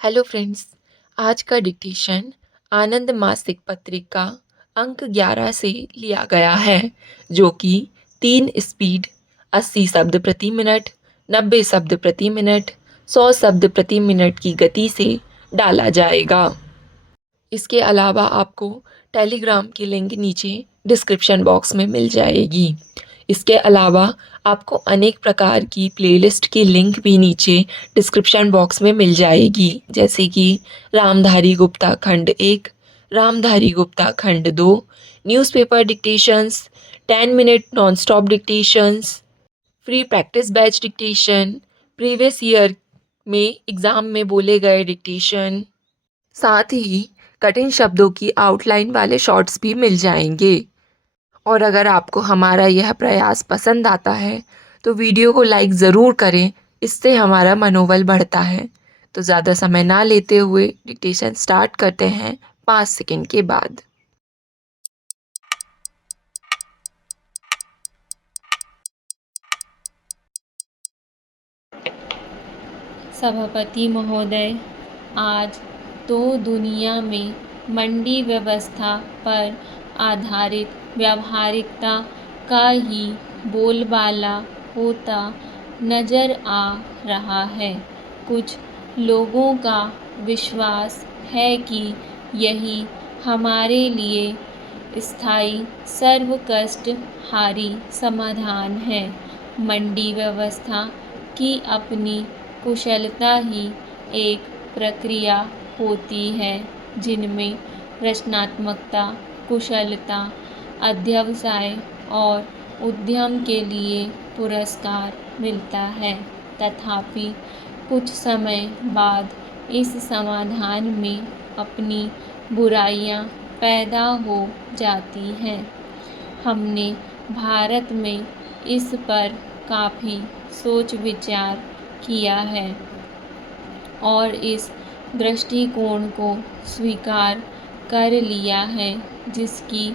Hello friends. आज का dictation आनंद मासिक पत्रिका अंक 11 से लिया गया है, जो कि 3 स्पीड 80 शब्द प्रति मिनट, 90 शब्द प्रति मिनट, 100 शब्द प्रति मिनट की गति से डाला जाएगा। इसके अलावा आपको टेलीग्राम की लिंक नीचे डिस्क्रिप्शन बॉक्स में मिल जाएगी। इसके अलावा आपको अनेक प्रकार की प्लेलिस्ट की लिंक भी नीचे डिस्क्रिप्शन बॉक्स में मिल जाएगी, जैसे कि रामधारी गुप्ता खंड 1, रामधारी गुप्ता खंड 2, newspaper dictations, 10 minute non stop dictations, free practice batch dictation, previous year में एग्ज़ाम में बोले गए डिक्टेशन, साथ ही कठिन शब्दों की आउटलाइन वाले शॉर्ट्स भी मिल जाएंगे। और अगर आपको हमारा यह प्रयास पसंद आता है तो वीडियो को लाइक ज़रूर करें, इससे हमारा मनोबल बढ़ता है। तो ज़्यादा समय ना लेते हुए डिक्टेशन स्टार्ट करते हैं 5 सेकंड के बाद। सभापति महोदय, आज तो दुनिया में मंडी व्यवस्था पर आधारित व्यावहारिकता का ही बोलबाला होता नजर आ रहा है। कुछ लोगों का विश्वास है कि यही हमारे लिए स्थायी सर्वकष्टहारी समाधान है। मंडी व्यवस्था की अपनी कुशलता ही एक प्रक्रिया होती है जिनमें रचनात्मकता, कुशलता, अध्यवसाय और उद्यम के लिए पुरस्कार मिलता है। तथापि कुछ समय बाद इस समाधान में अपनी बुराइयां पैदा हो जाती हैं। हमने भारत में इस पर काफ़ी सोच विचार किया है और इस दृष्टिकोण को स्वीकार कर लिया है, जिसकी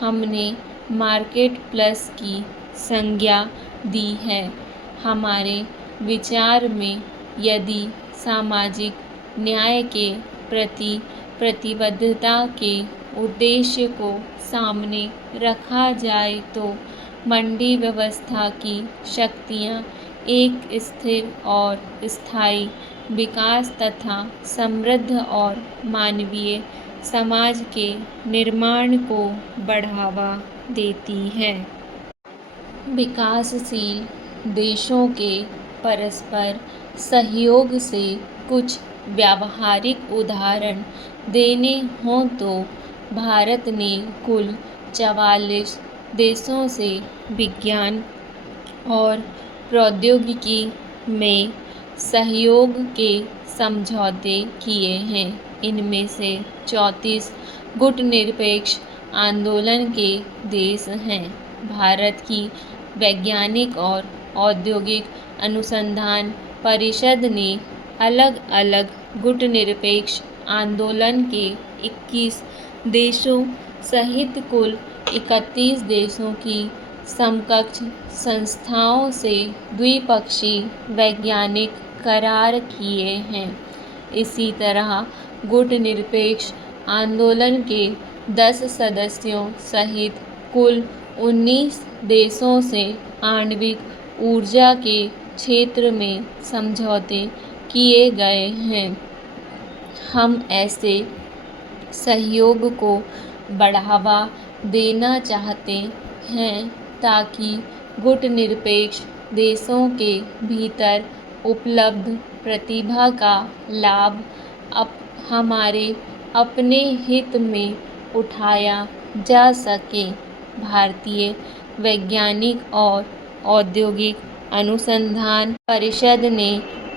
हमने मार्केट प्लस की संज्ञा दी है। हमारे विचार में यदि सामाजिक न्याय के प्रति प्रतिबद्धता के उद्देश्य को सामने रखा जाए तो मंडी व्यवस्था की शक्तियाँ एक स्थिर और स्थायी विकास तथा समृद्ध और मानवीय समाज के निर्माण को बढ़ावा देती है। विकासशील देशों के परस्पर सहयोग से कुछ व्यावहारिक उदाहरण देने हों तो भारत ने कुल 44 देशों से विज्ञान और प्रौद्योगिकी में सहयोग के समझौते किए हैं। इनमें से 34 गुटनिरपेक्ष आंदोलन के देश हैं। भारत की वैज्ञानिक और औद्योगिक अनुसंधान परिषद ने अलग अलग गुटनिरपेक्ष आंदोलन के 21 देशों सहित कुल 31 देशों की समकक्ष संस्थाओं से द्विपक्षीय वैज्ञानिक करार किए हैं। इसी तरह गुटनिरपेक्ष आंदोलन के 10 सदस्यों सहित कुल 19 देशों से आणविक ऊर्जा के क्षेत्र में समझौते किए गए हैं। हम ऐसे सहयोग को बढ़ावा देना चाहते हैं ताकि गुटनिरपेक्ष देशों के भीतर उपलब्ध प्रतिभा का लाभ हमारे अपने हित में उठाया जा सके। भारतीय वैज्ञानिक और औद्योगिक अनुसंधान परिषद ने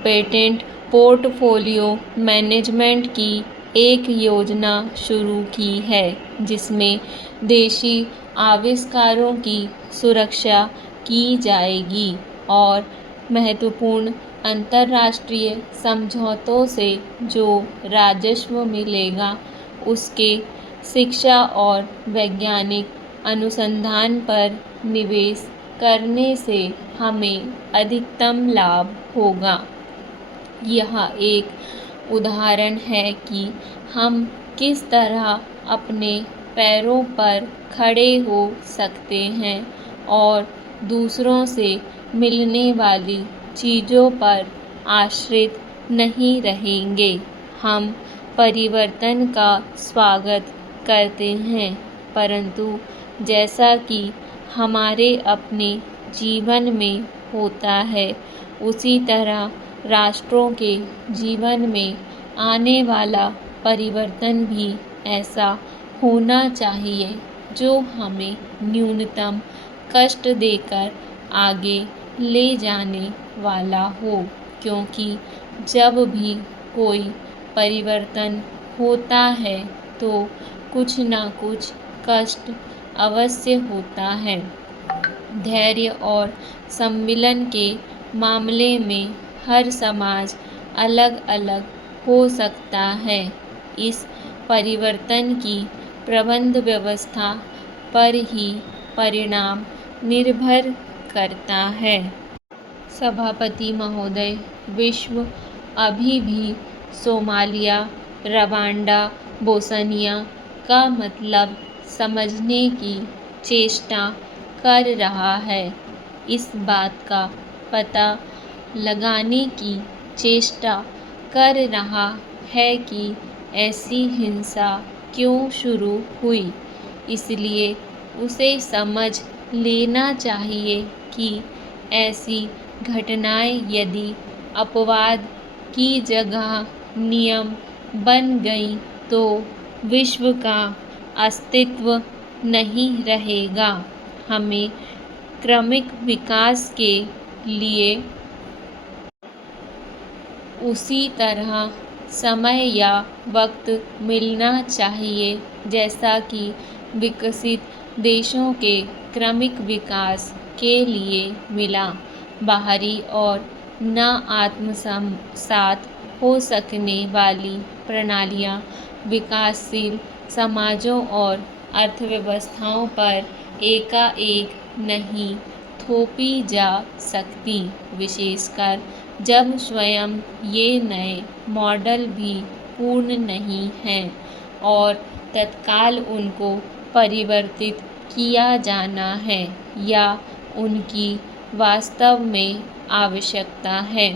पेटेंट पोर्टफोलियो मैनेजमेंट की एक योजना शुरू की है, जिसमें देशी आविष्कारों की सुरक्षा की जाएगी और महत्वपूर्ण अंतर्राष्ट्रीय समझौतों से जो राजस्व मिलेगा उसके शिक्षा और वैज्ञानिक अनुसंधान पर निवेश करने से हमें अधिकतम लाभ होगा। यह एक उदाहरण है कि हम किस तरह अपने पैरों पर खड़े हो सकते हैं और दूसरों से मिलने वाली चीज़ों पर आश्रित नहीं रहेंगे। हम परिवर्तन का स्वागत करते हैं, परंतु जैसा कि हमारे अपने जीवन में होता है, उसी तरह राष्ट्रों के जीवन में आने वाला परिवर्तन भी ऐसा होना चाहिए जो हमें न्यूनतम कष्ट देकर आगे ले जाने वाला हो, क्योंकि जब भी कोई परिवर्तन होता है तो कुछ ना कुछ कष्ट अवश्य होता है। धैर्य और सम्मिलन के मामले में हर समाज अलग अलग हो सकता है। इस परिवर्तन की प्रबंध व्यवस्था पर ही परिणाम निर्भर करता है। सभापति महोदय, विश्व अभी भी सोमालिया, रवांडा, बोस्निया का मतलब समझने की चेष्टा कर रहा है। इस बात का पता लगाने की चेष्टा कर रहा है कि ऐसी हिंसा क्यों शुरू हुई। इसलिए उसे समझ लेना चाहिए कि ऐसी घटनाएं यदि अपवाद की जगह नियम बन गईं तो विश्व का अस्तित्व नहीं रहेगा। हमें क्रमिक विकास के लिए उसी तरह समय या वक्त मिलना चाहिए जैसा कि विकसित देशों के क्रमिक विकास के लिए मिला। बाहरी और न आत्मसात हो सकने वाली प्रणालियाँ विकासशील समाजों और अर्थव्यवस्थाओं पर एकाएक नहीं थोपी जा सकती, विशेषकर जब स्वयं ये नए मॉडल भी पूर्ण नहीं हैं और तत्काल उनको परिवर्तित किया जाना है या उनकी वास्तव में आवश्यकता है।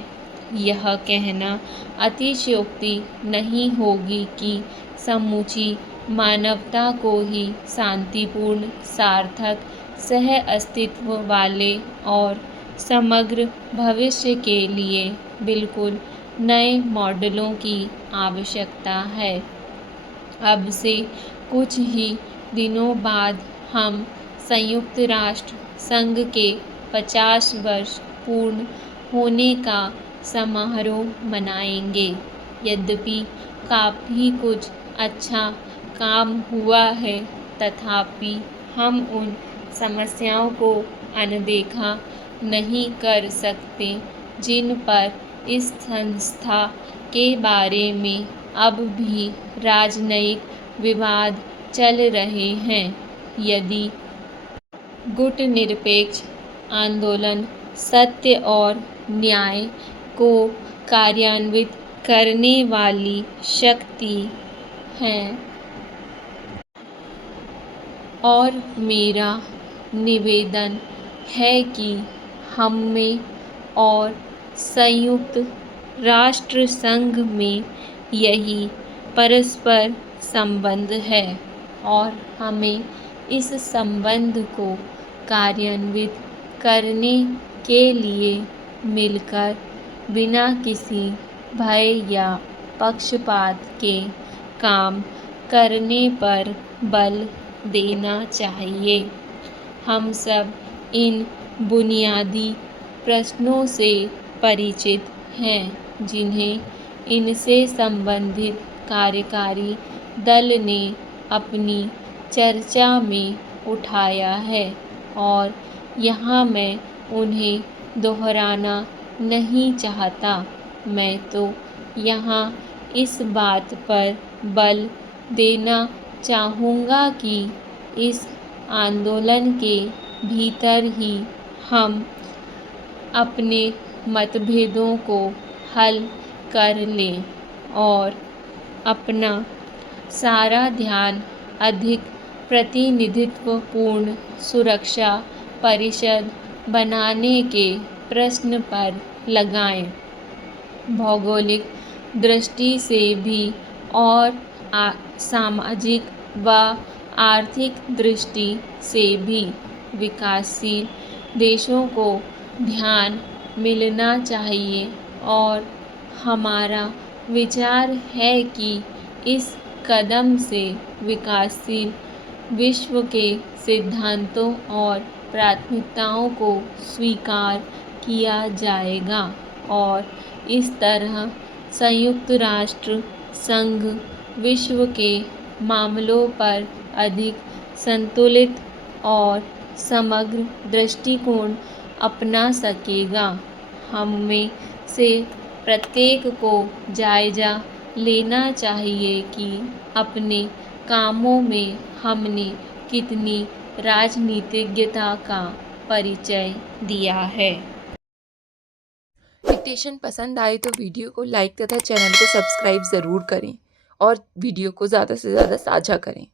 यह कहना अतिशयोक्ति नहीं होगी कि समूची मानवता को ही शांतिपूर्ण, सार्थक, सह-अस्तित्व वाले और समग्र भविष्य के लिए बिल्कुल नए मॉडलों की आवश्यकता है। अब से कुछ ही दिनों बाद हम संयुक्त राष्ट्र संघ के 50 वर्ष पूर्ण होने का समारोह मनाएंगे। यद्यपि काफ़ी कुछ अच्छा काम हुआ है, तथापि हम उन समस्याओं को अनदेखा नहीं कर सकते जिन पर इस संस्था के बारे में अब भी राजनयिक विवाद चल रहे हैं। यदि गुटनिरपेक्ष आंदोलन सत्य और न्याय को कार्यान्वित करने वाली शक्ति है और मेरा निवेदन है कि हममें और संयुक्त राष्ट्र संघ में यही परस्पर संबंध है और हमें इस संबंध को कार्यान्वित करने के लिए मिलकर बिना किसी भय या पक्षपात के काम करने पर बल देना चाहिए। हम सब इन बुनियादी प्रश्नों से परिचित हैं जिन्हें इनसे संबंधित कार्यकारी दल ने अपनी चर्चा में उठाया है और यहाँ मैं उन्हें दोहराना नहीं चाहता। मैं तो यहाँ इस बात पर बल देना चाहूँगा कि इस आंदोलन के भीतर ही हम अपने मतभेदों को हल कर लें और अपना सारा ध्यान अधिक प्रतिनिधित्वपूर्ण सुरक्षा परिषद बनाने के प्रश्न पर लगाएं। भौगोलिक दृष्टि से भी और सामाजिक व आर्थिक दृष्टि से भी विकासशील देशों को ध्यान मिलना चाहिए और हमारा विचार है कि इस कदम से विकासशील विश्व के सिद्धांतों और प्राथमिकताओं को स्वीकार किया जाएगा और इस तरह संयुक्त राष्ट्र संघ विश्व के मामलों पर अधिक संतुलित और समग्र दृष्टिकोण अपना सकेगा। हम में से प्रत्येक को जायजा लेना चाहिए कि अपने कामों में हमने कितनी राजनीतिज्ञता का परिचय दिया है। डिक्टेशन पसंद आए तो वीडियो को लाइक तथा चैनल को सब्सक्राइब ज़रूर करें और वीडियो को ज़्यादा से ज़्यादा साझा करें।